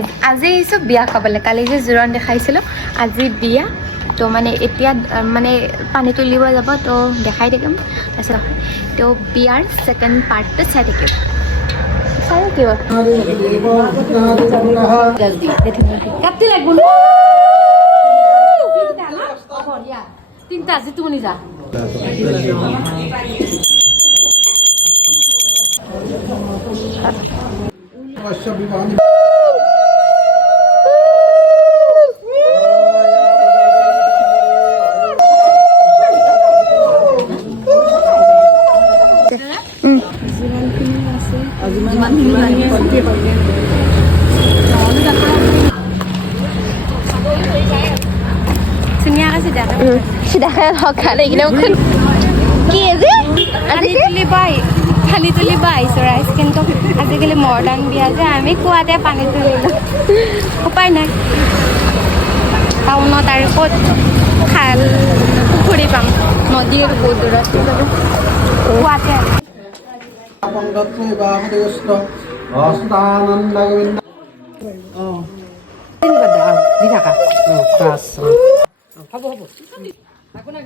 guys আজি আহিছোঁ বিয়া খাবলৈ কালি যে জোৰণ দেখাইছিলোঁ আজি বিয়া তো মানে এতিয়া মানে পানী তুলিব যাব তো দেখাই থাকিম তাৰপিছত তো বিয়াৰ ছেকেণ্ড পাৰ্টটো চাই থাকিম চাই থাকিব কাটি লাগব তিনটা আজি তুমি যা sudah hokal lagi nak kan kize pani tuli bai sora skin to azikali modern biya je ami kuate pani tuli upai nai taunot ar kot khal pukhuri pam nodir bodur ase kuate apanggatli bahadesto astananda govinda ini pada di thaka tas habo aku na